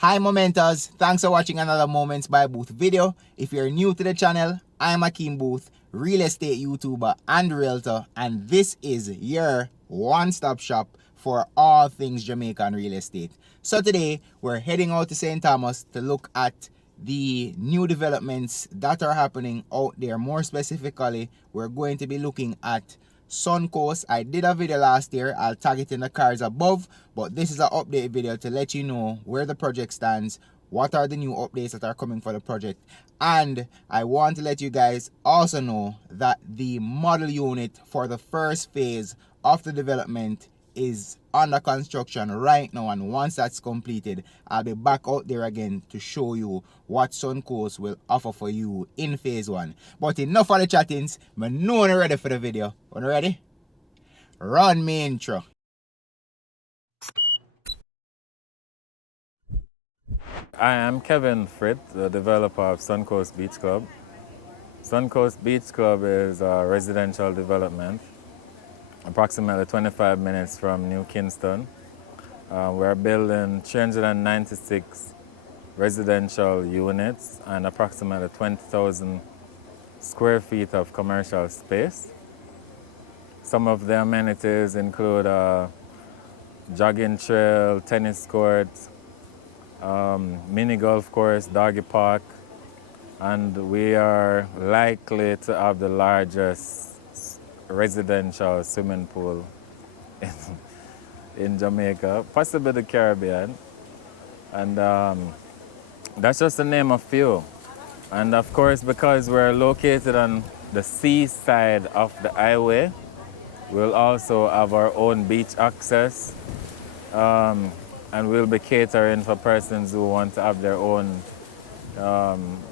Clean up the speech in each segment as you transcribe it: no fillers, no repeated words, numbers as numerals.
Hi Momenters, thanks for watching another Moments by Booth video. If you're new to the channel, I am Akeem Boothe, real estate YouTuber and realtor, and this is your one-stop shop for all things Jamaican real estate. So today, we're heading out to St. Thomas to look at the new developments that are happening out there. More specifically, we're going to be looking at Suncoast. I did a video last year, I'll tag it in the cards above, but this is an update video to let you know where the project stands, what are the new updates that are coming for the project, and I want to let you guys also know that the model unit for the first phase of the development is under construction right now, and once that's completed, I'll be back out there again to show you what Suncoast will offer for you in phase 1. But enough of the chattings, I know you're ready for the video. Are you ready? Run me intro. I am Kevin Fritt, the developer of Suncoast Beach Club. Suncoast Beach Club is a residential development approximately 25 minutes from New Kingston. We're building 396 residential units and approximately 20,000 square feet of commercial space. Some of the amenities include a jogging trail, tennis court, mini golf course, doggy park, and we are likely to have the largest residential swimming pool in Jamaica, possibly the Caribbean. And that's just to name a few. And of course, because we're located on the seaside of the highway, we'll also have our own beach access. And we'll be catering for persons who want to have their own,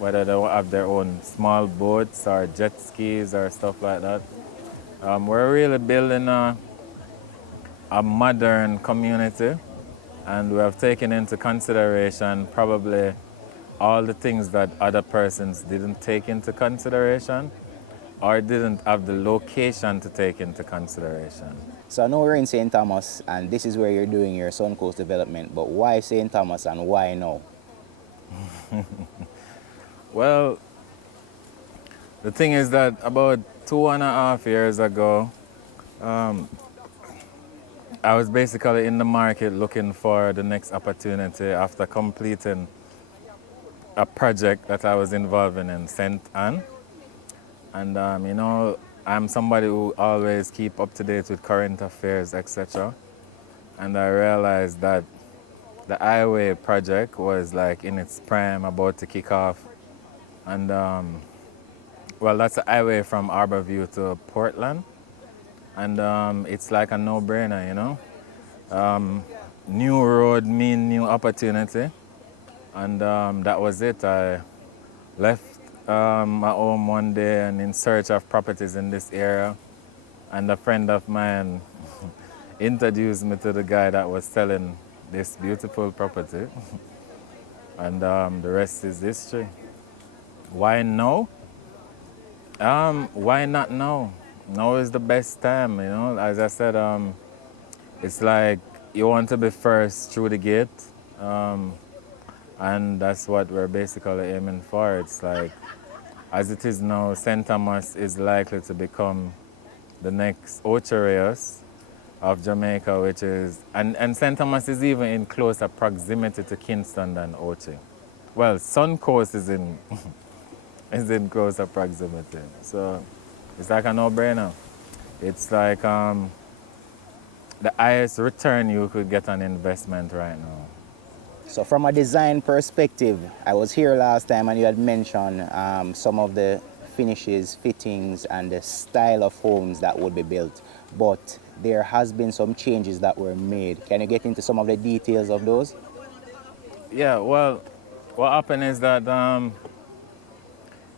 whether they have their own small boats or jet skis or stuff like that. We're really building a modern community, and we have taken into consideration probably all the things that other persons didn't take into consideration or didn't have the location to take into consideration. So I know we're in St. Thomas and this is where you're doing your Suncoast development, but why St. Thomas and why now? Well, the thing is that about 2.5 years ago, I was basically in the market looking for the next opportunity after completing a project that I was involved in St. Anne. And you know, I'm somebody who always keep up to date with current affairs, etc. And I realized that the highway project was like in its prime, about to kick off. And well, that's a highway from Harborview to Portland. And it's like a no-brainer, you know. New road mean new opportunity. And that was it. I left my home one day and in search of properties in this area. And a friend of mine introduced me to the guy that was selling this beautiful property. And the rest is history. Why no? Why not now? Now is the best time, you know. As I said, it's like you want to be first through the gate. And that's what we're basically aiming for. It's like, as it is now, St. Thomas is likely to become the next Ocho of Jamaica, which is, and St. Thomas is even in closer proximity to Kingston than Ocho. Well, Suncoast is in, is in closer proximity. So it's like a no-brainer. It's like the highest return you could get on investment right now. So from a design perspective, I was here last time and you had mentioned some of the finishes, fittings, and the style of homes that would be built. But there has been some changes that were made. Can you get into some of the details of those? Yeah, well, what happened is that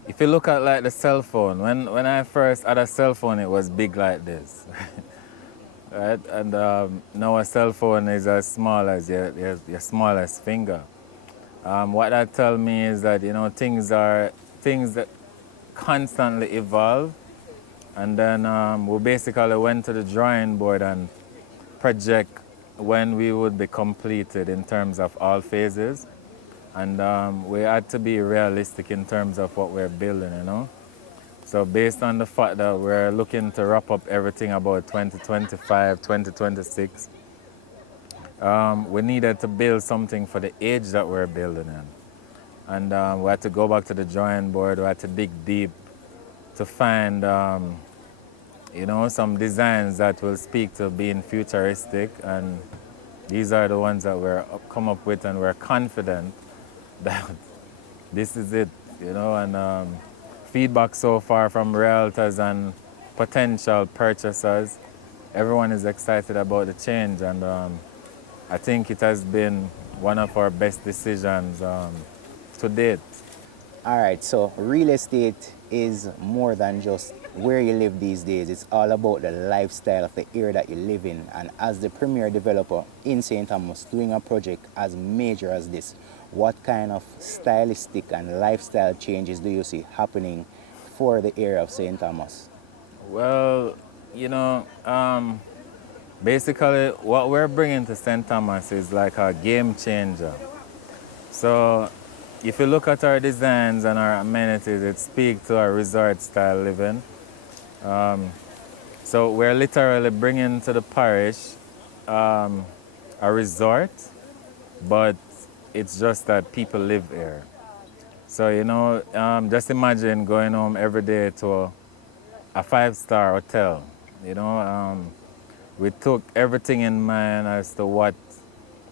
if you look at like the cell phone, when I first had a cell phone, it was big like this. Right? And now a cell phone is as small as your smallest finger. What that tells me is that, you know, things that constantly evolve. And then we basically went to the drawing board and project when we would be completed in terms of all phases. And we had to be realistic in terms of what we're building, you know. So based on the fact that we're looking to wrap up everything about 2025, 2026, we needed to build something for the age that we're building in. And we had to go back to the drawing board, we had to dig deep to find, you know, some designs that will speak to being futuristic. And these are the ones that we're come up with, and we're confident that this is it, you know. And feedback so far from realtors and potential purchasers, everyone is excited about the change, and I think it has been one of our best decisions to date. All right, so real estate is more than just where you live these days. It's all about the lifestyle of the area that you live in. And as the premier developer in St. Thomas, doing a project as major as this, what kind of stylistic and lifestyle changes do you see happening for the area of St. Thomas? Well, you know, basically what we're bringing to St. Thomas is like a game changer. So if you look at our designs and our amenities, it speaks to our resort style living. So we're literally bringing to the parish a resort, but it's just that people live here. So, you know, just imagine going home every day to a five-star hotel. You know, we took everything in mind as to what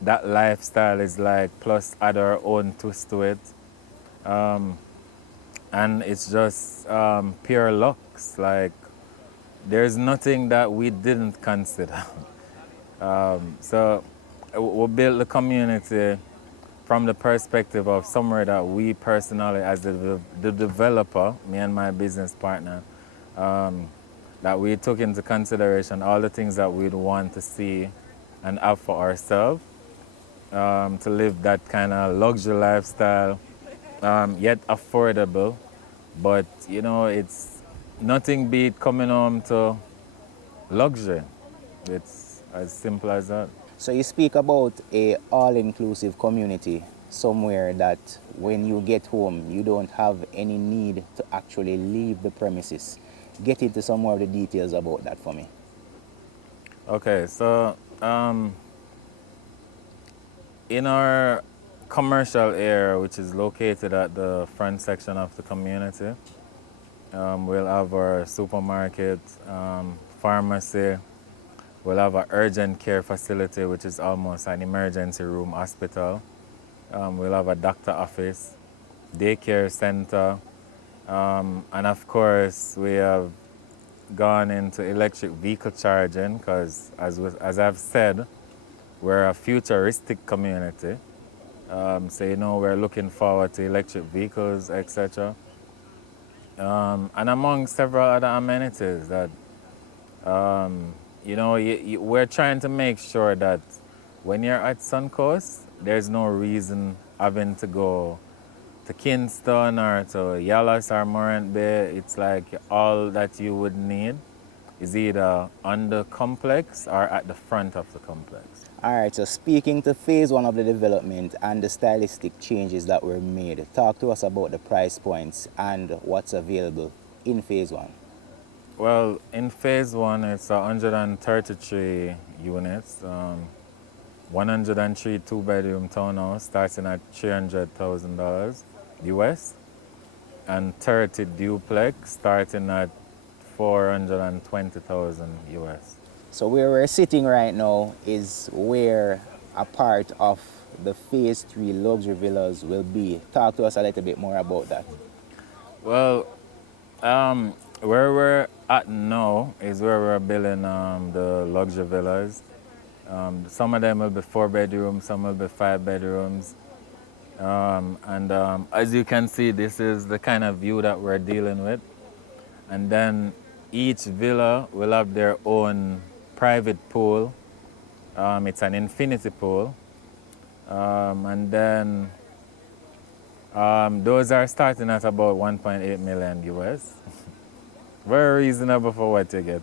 that lifestyle is like, plus add our own twist to it. And it's just pure lux. Like, there's nothing that we didn't consider. So we built the community from the perspective of somewhere that we personally, as the developer, me and my business partner, that we took into consideration all the things that we'd want to see and have for ourselves, to live that kind of luxury lifestyle, yet affordable. But, you know, it's nothing beat coming home to luxury. It's as simple as that. So you speak about a all-inclusive community, somewhere that when you get home, you don't have any need to actually leave the premises. Get into some more of the details about that for me. Okay, so in our commercial area, which is located at the front section of the community, we'll have our supermarket, pharmacy. We'll have an urgent care facility, which is almost an emergency room hospital. We'll have a doctor office, daycare center, and of course, we have gone into electric vehicle charging because, as I've said, we're a futuristic community. So, you know, we're looking forward to electric vehicles, etc. And among several other amenities that, you know, we're trying to make sure that when you're at Suncoast, there's no reason having to go to Kingston or to Yallas or Morant Bay. It's like all that you would need is either on the complex or at the front of the complex. All right, so speaking to phase one of the development and the stylistic changes that were made, talk to us about the price points and what's available in phase one. Well, in phase one, it's 133 units, 103 two-bedroom townhouse starting at $300,000 US, and 30 duplex starting at 420,000 US. So where we're sitting right now is where a part of the phase three luxury villas will be. Talk to us a little bit more about that. Well, where we're at now is where we're building the luxury villas. Some of them will be 4 bedrooms, some will be 5 bedrooms. And as you can see, this is the kind of view that we're dealing with. And then each villa will have their own private pool. It's an infinity pool. And then those are starting at about 1.8 million US. Very reasonable for what you get.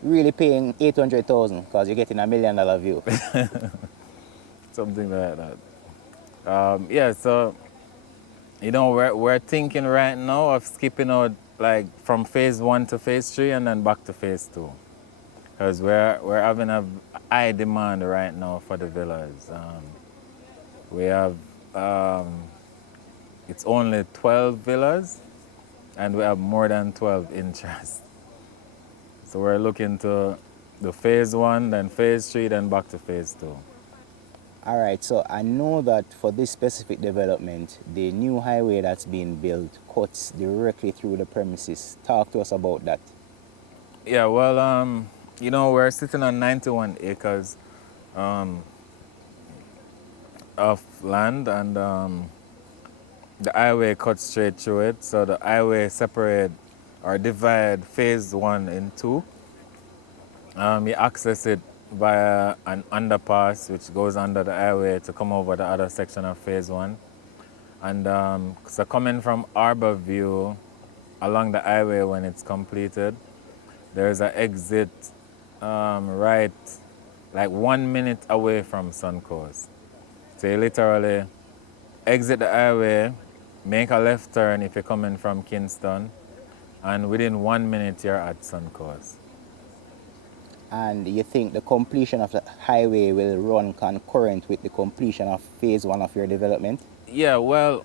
Really paying 800,000 because you're getting $1 million view. Something like that. Yeah, so we're thinking right now of skipping out like from phase 1 to phase 3 and then back to phase 2, because we're having a high demand right now for the villas. We have it's only 12 villas, and we have more than 12 interests. So we're looking to do phase 1, then phase 3, then back to phase 2. All right, so I know that for this specific development, the new highway that's being built cuts directly through the premises. Talk to us about that. Yeah, well, we're sitting on 91 acres of land, and the highway cuts straight through it. So the highway separate or divide phase 1 in two. You access it via an underpass which goes under the highway to come over the other section of phase 1. And so coming from Arbor View along the highway when it's completed, there's an exit right like 1 minute away from Suncoast. So you literally exit the highway, make a left turn if you're coming from Kingston, and within 1 minute you're at Suncoast. And you think the completion of the highway will run concurrent with the completion of phase 1 of your development? Yeah, well,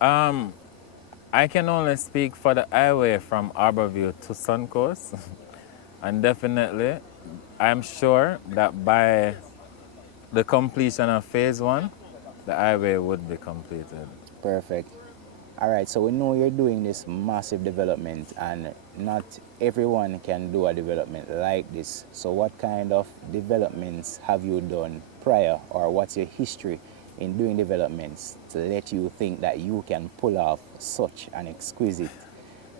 I can only speak for the highway from Arborview to Suncoast. And definitely, I'm sure that by the completion of phase 1, the highway would be completed. Perfect. All right, so we know you're doing this massive development, and not everyone can do a development like this. So what kind of developments have you done prior, or what's your history in doing developments to let you think that you can pull off such an exquisite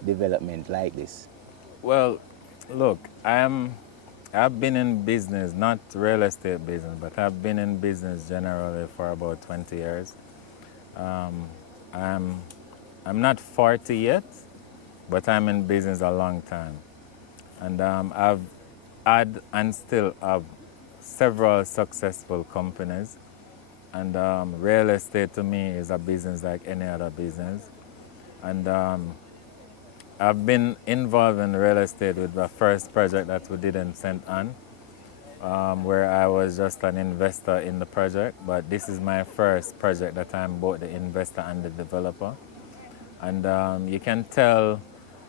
development like this? Well, look, I've been in business, not real estate business, but I've been in business generally for about 20 years. I'm not 40 yet, but I'm in business a long time. And I've had and still have several successful companies. And real estate to me is a business like any other business. And I've been involved in real estate with the first project that we did in St. Anne, where I was just an investor in the project. But this is my first project that I'm both the investor and the developer. And you can tell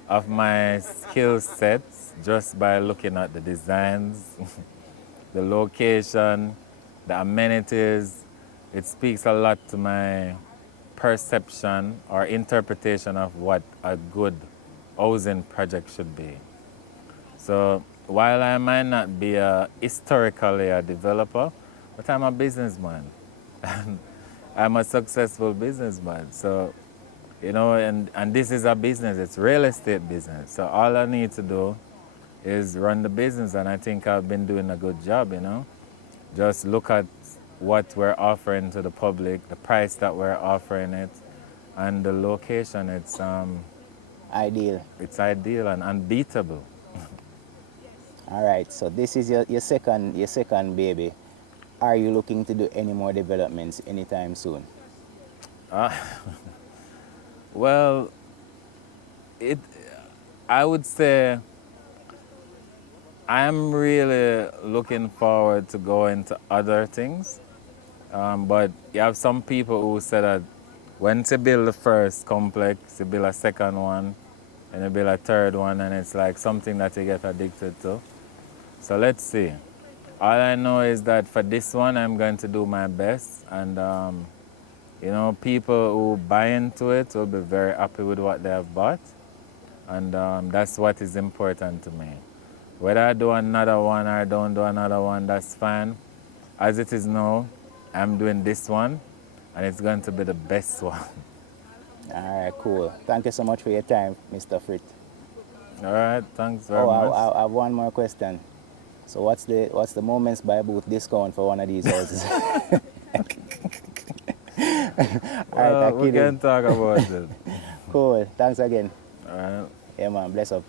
of my skill sets just by looking at the designs, the location, the amenities. It speaks a lot to my perception or interpretation of what a good housing project should be. So while I might not be historically a developer, but I'm a businessman. I'm a successful businessman. So, and this is a business, it's real estate business. So all I need to do is run the business, and I think I've been doing a good job, Just look at what we're offering to the public, the price that we're offering it, and the location. It's Ideal. it's ideal and unbeatable. All right, so this is your second baby. Are you looking to do any more developments anytime soon? Well, I would say I'm really looking forward to going to other things. But you have some people who say that when you build the first complex, you build a second one, and you build a third one, and it's like something that you get addicted to. So let's see. All I know is that for this one, I'm going to do my best. And, people who buy into it will be very happy with what they have bought. And that's what is important to me. Whether I do another one or I don't do another one, that's fine. As it is now, I'm doing this one, and it's going to be the best one. All right, cool. Thank you so much for your time, Mr. Frit. All right, thanks very much. I have one more question. So what's the Moments by Booth discount for one of these houses? Well, we can talk about it. Cool. Thanks again. All right. Yeah, man. Bless up.